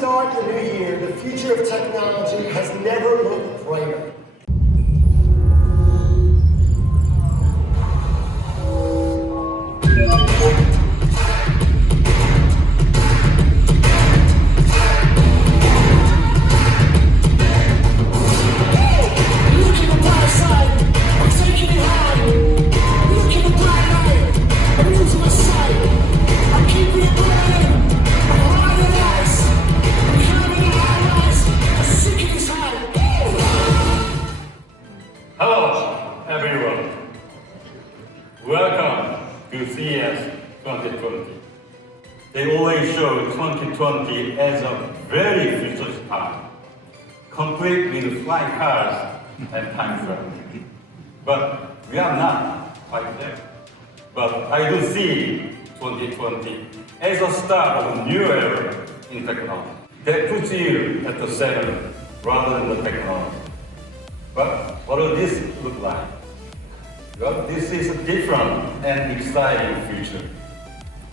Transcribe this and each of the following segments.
start the new year, the future of technology has never looked brighter. Hello, everyone. Welcome to CES 2020. They always show 2020 as a very futuristic time, complete with flying cars and time travel. But we are not quite there. But I do see 2020 as a start of a new era in technology that puts you at the center rather than the technology. But what will this look like? Well, this is a different and exciting future.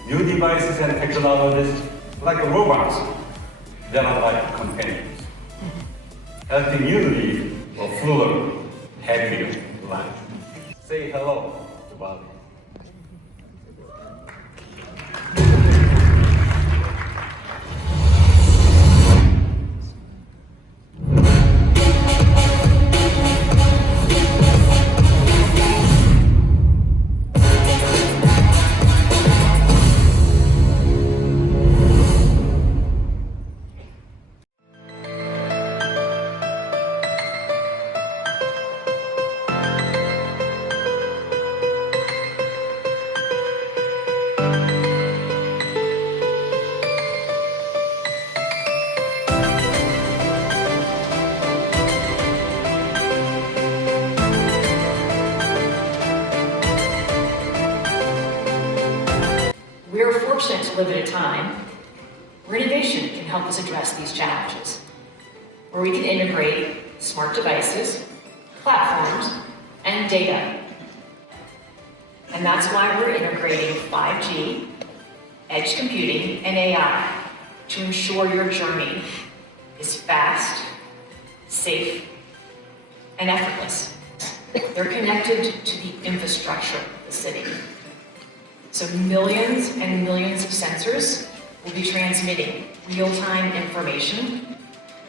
New devices and technologies like robots that are like companions, helping you live a fuller, happier life. Say hello to Ballie. We are fortunate to live at a time where innovation can help us address these challenges, where we can integrate smart devices, platforms, and data. And that's why we're integrating 5G, edge computing, and AI to ensure your journey is fast, safe, and effortless. They're connected to the infrastructure of the city. So millions and millions of sensors will be transmitting real-time information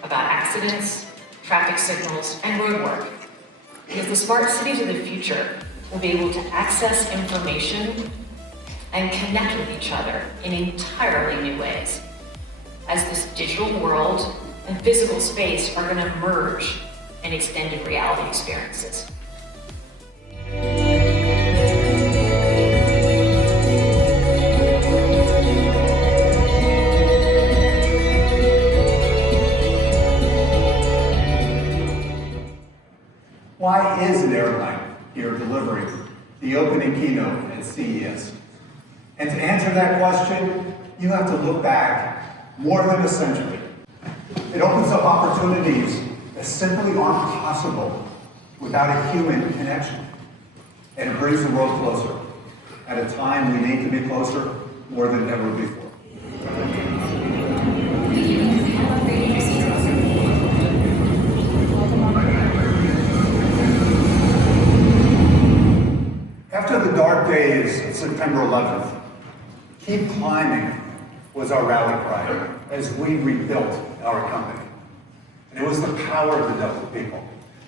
about accidents, traffic signals, and road work. Because the smart cities of the future will be able to access information and connect with each other in entirely new ways, as this digital world and physical space are going to merge in extended reality experiences. Why is an airline here delivering the opening keynote at CES? And to answer that question, you have to look back more than a century. It opens up opportunities that simply aren't possible without a human connection. And it brings the world closer at a time we need to be closer more than ever before. After the dark days of September 11th, "Keep climbing" was our rally cry as we rebuilt our company. And it was the power of the Delta people,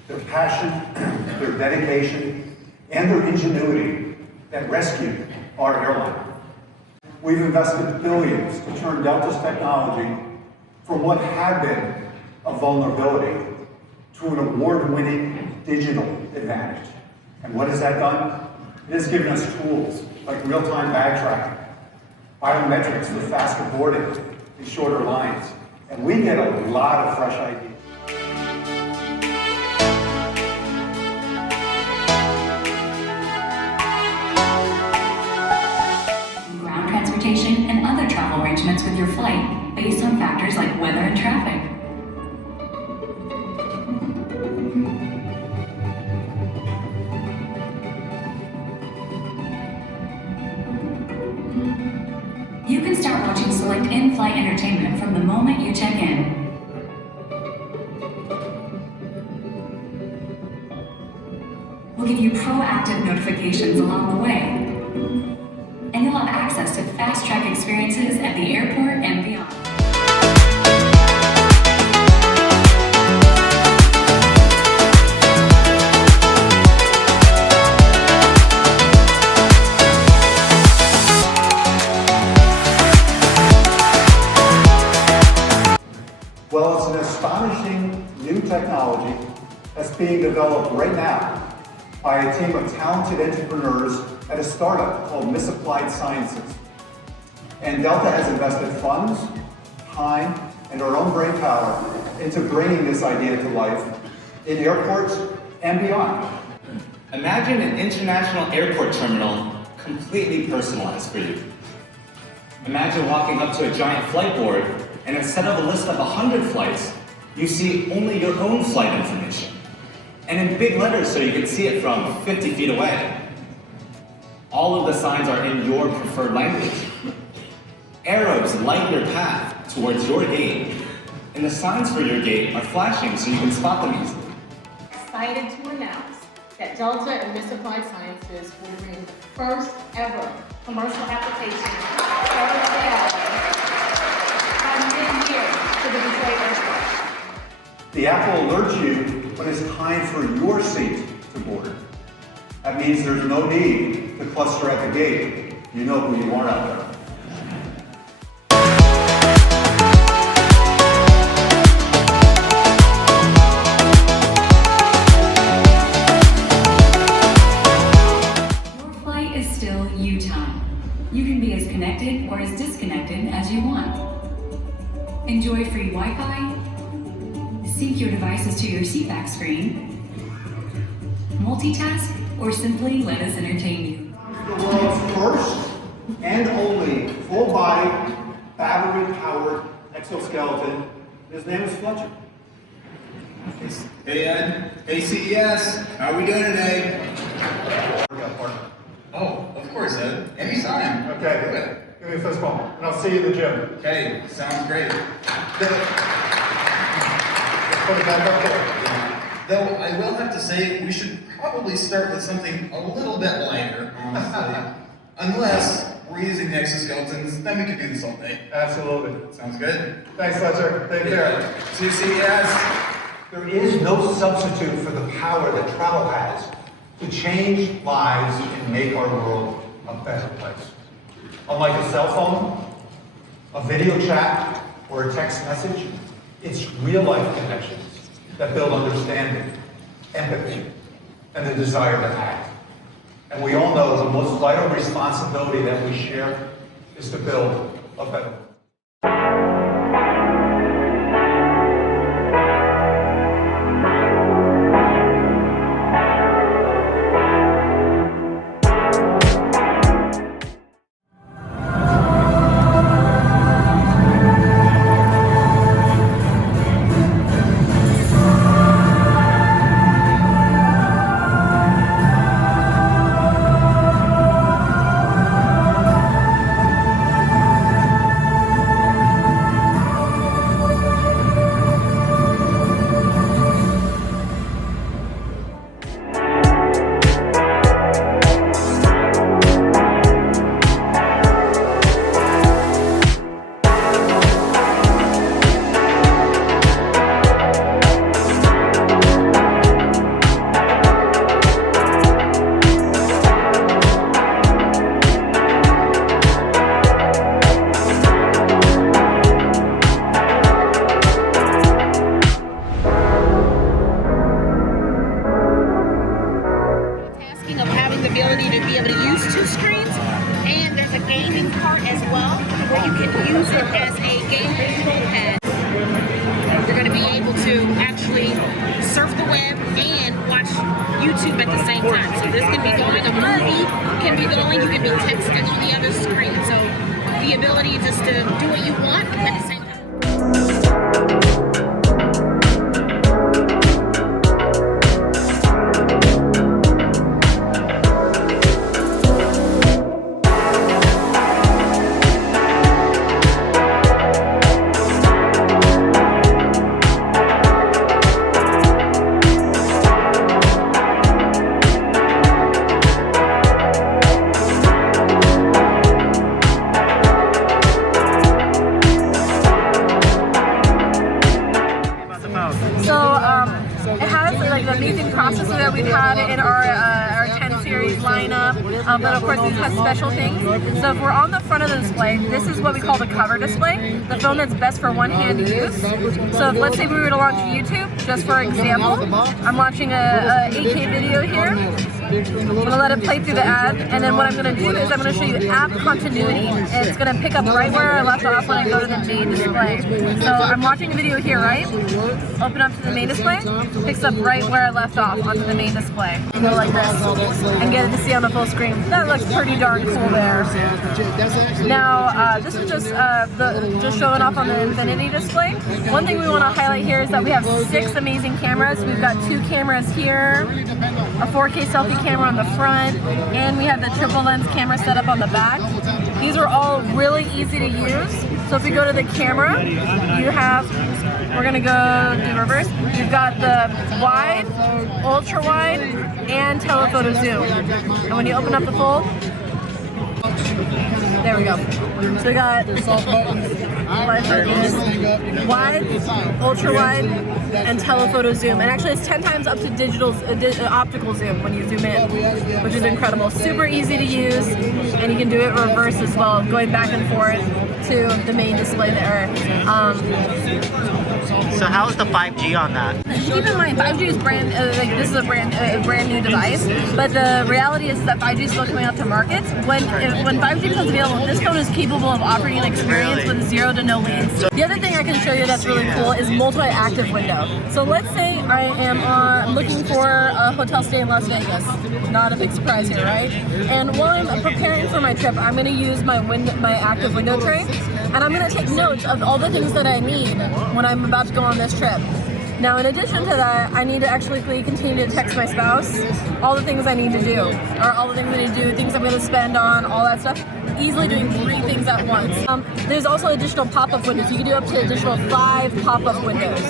their passion, their dedication, and their ingenuity that rescued our airline. We've invested billions to turn Delta's technology from what had been a vulnerability to an award-winning digital advantage. And what has that done? It has given us tools like real-time bag tracking, biometrics for faster boarding and shorter lines. And we get a lot of fresh ideas. Ground transportation and other travel arrangements with your flight based on factors like weather and traffic. You can start start watching select in-flight entertainment from the moment you check in. We'll give you proactive notifications along the way. And you'll have access to fast-track experiences at the airport and beyond. Well, it's an astonishing new technology that's being developed right now by a team of talented entrepreneurs at a startup called Misapplied Sciences. And Delta has invested funds, time, and our own brain power into bringing this idea to life in airports and beyond. Imagine an international airport terminal completely personalized for you. Imagine walking up to a giant flight board and instead of a list of 100 flights, you see only your own flight information. And in big letters so you can see it from 50 feet away. All of the signs are in your preferred language. Arrows light your path towards your gate, and the signs for your gate are flashing so you can spot them easily. Excited to announce that Delta and Misapplied Sciences will bring the first ever commercial application served by mid-year to the Detroit Airport. The app will alert you when it's time for your seat to board. That means there's no need to cluster at the gate. You know who you are out there. Your flight is still you time. You can be as connected or as disconnected as you want. Enjoy free Wi-Fi, sync your devices to your seatback screen, multitask, or simply let us entertain you. The world's first and only full-body, battery-powered exoskeleton. His name is Fletcher. Hey Ed, hey CES, how are we doing today? Oh, of course Ed, anytime. Okay, give me a fist bump, and I'll see you in the gym. Okay, sounds great. Let's put it back up there. Though I will have to say, we should probably start with something a little bit lighter, honestly. Unless we're using the exoskeletons, then we can do this all day. Absolutely. Sounds good? Thanks, Fletcher. Take care. See you, CES. There is no substitute for the power that travel has to change lives and make our world a better place. Unlike a cell phone, a video chat, or a text message, it's real-life connections that build understanding, empathy, and the desire to act. And we all know the most vital responsibility that we share is to build a better world. YouTube at the same time. So this can be going, a movie can be going, you can be texting on the other screen. So the ability just to do what you want at the same time. It has like the amazing processor that we've had in our 10 series lineup, but of course these have special things. So if we're on the front of the display, this is what we call the cover display, the phone that's best for one-hand use. So if, let's say we were to launch YouTube, just for example, I'm launching a 8K video here. I'm gonna let it play through the ad, and then what I'm gonna do is I'm gonna show you app continuity, and it's gonna pick up right where I left off when I go to the main display. So I'm watching a video here, right? Open up to the main display, picks up right where I left off onto the main display. And go like this, and get it to see on the full screen. That looks pretty darn cool there. Now, this is just showing off on the infinity display. One thing we wanna highlight here is that we have 6 amazing cameras. We've got 2 cameras here, a 4K selfie camera on the front, and we have the triple lens camera set up on the back. These are all really easy to use. So if you go to the camera, you have, we're gonna go do reverse. You've got the wide, ultra wide, and telephoto zoom. And when you open up the fold, there we go. So we got wide, ultra wide, and telephoto zoom. And actually it's 10 times up to digital optical zoom when you zoom in, which is incredible. Super easy to use, and you can do it reverse as well, going back and forth to the main display there. So how is the 5G on that? Keep in mind, 5G is this is a brand new device, but the reality is that 5G is still coming out to markets. When 5G becomes available, this phone is capable of offering an experience with 0 to no latency. The other thing I can show you that's really cool is multi-active window. So let's say I am looking for a hotel stay in Las Vegas. Not a big surprise here, right? And while I'm preparing for my trip, I'm going to use my active window tray, and I'm going to take notes of all the things that I need when I'm about to go on this trip. Now, in addition to that, I need to actually continue to text my spouse all the things I need to do, or all the things I need to do, things I'm going to spend on, all that stuff. Easily doing 3 things at once. There's also additional pop-up windows. You can do up to additional 5 pop-up windows.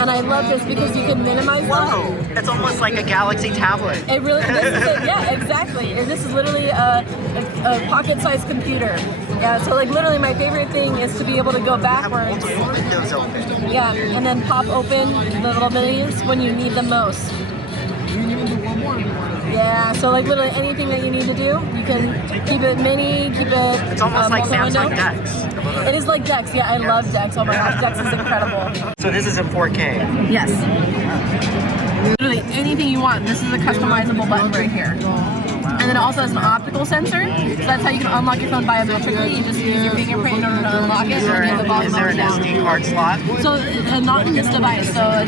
And I love this because you can minimize Whoa, it's almost like a Galaxy tablet. It really, yeah, exactly. And this is literally a pocket-sized computer. Yeah, so like literally my favorite thing is to be able to go backwards. Have multiple windows open. Yeah, and then pop open the little menus when you need them most. Yeah, so like literally anything that you need to do, you can keep it mini, keep it It's almost like multi-window. Samsung Dex. It is like Dex, yeah, I love Dex. Oh my gosh, Dex is incredible. So this is in 4K. Yes. Literally anything you want. This is a customizable button right here. And then it also has an optical sensor, so that's how you can unlock your phone biometrically. You just use your fingerprint in order to unlock it. Is there an SD card slot? So not in this device. So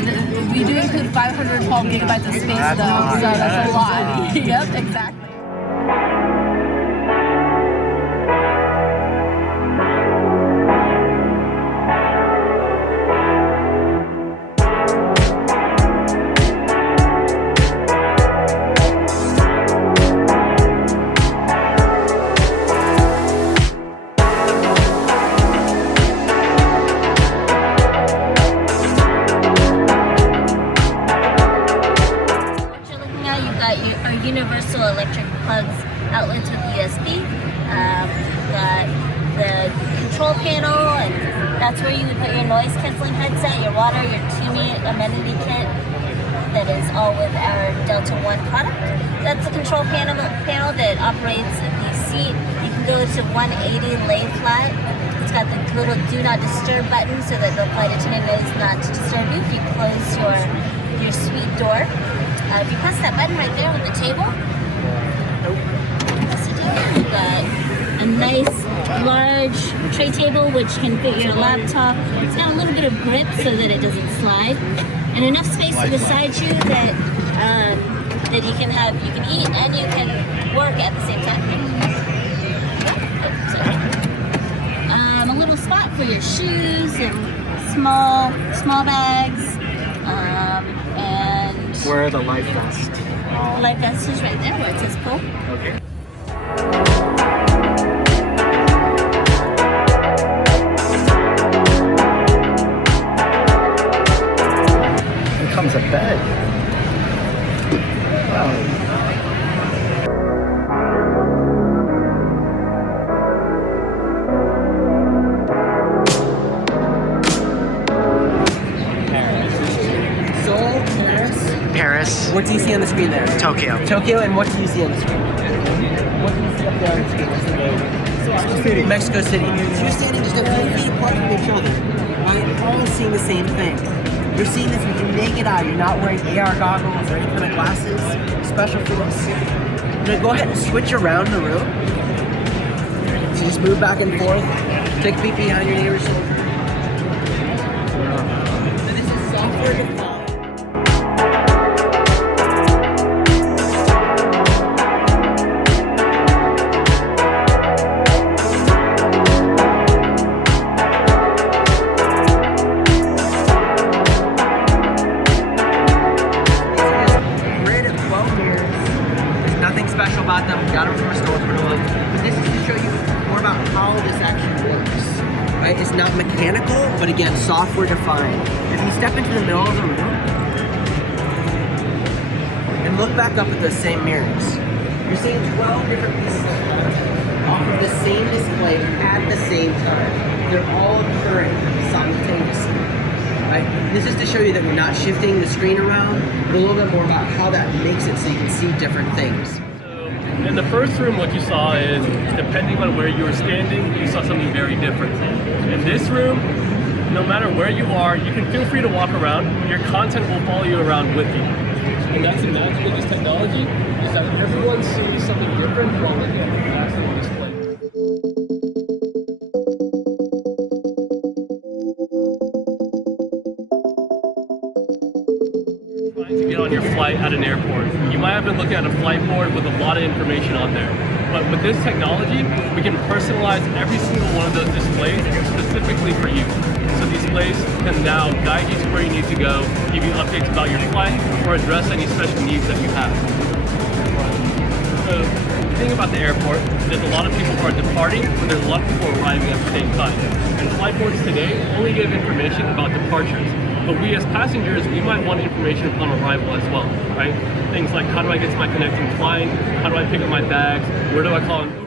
we do include 512 gigabytes of space though, so that's a lot. Yep, exactly. Universal electric plugs outlets with USB. We've got the control panel, and that's where you would put your noise canceling headset, your water, your tuning amenity kit. That is all with our Delta One product. That's the control panel that operates the seat. You can go to 180 lay flat. It's got the little do not disturb button so that the flight attendant knows not to disturb you if you close your suite door. If you press that button right there with the table, you've got a nice large tray table which can fit your laptop. It's got a little bit of grip so that it doesn't slide, and enough space beside you that you can eat and you can work at the same time. A little spot for your shoes and small bags. And where are the life vests? The life vest is right there where it says pull. Okay. Here comes a bed. Wow. So Paris. What do you see on the screen there? Tokyo. Tokyo, and what do you see on the screen? What do you see up there on the screen? Mexico City. Mexico City. So you're standing just a few feet apart from each other, right? All seeing the same thing. You're seeing this with your naked eye. You're not wearing AR goggles or any kind of glasses special for this. I'm gonna go ahead and switch around the room. So just move back and forth. Take a peek behind your neighbor's shoulder. So this is software defined. Special about them, got them from a store for a while. But this is to show you more about how this actually works. Right? It's not mechanical, but again, software defined. If you step into the middle of the room and look back up at the same mirrors, you're seeing 12 different pieces of content off of the same display at the same time. They're all occurring simultaneously. Right? This is to show you that we're not shifting the screen around, but a little bit more about how that makes it so you can see different things. In the first room, what you saw is, depending on where you were standing, you saw something very different. In this room, no matter where you are, you can feel free to walk around. Your content will follow you around with you. And that's the magic of this technology, is that everyone sees something different while looking at the exact same display. Trying to get on your flight at an airport. You might have been looking at a flight board with a lot of information on there. But with this technology, we can personalize every single one of those displays specifically for you. So these displays can now guide you to where you need to go, give you updates about your flight, or address any special needs that you have. So the thing about the airport, there's a lot of people who are departing, and there's a lot of people arriving at the same time. And flight boards today only give information about departures. But we as passengers, we might want information upon arrival as well, right? Things like, how do I get to my connecting flight? How do I pick up my bags? Where do I call an Uber?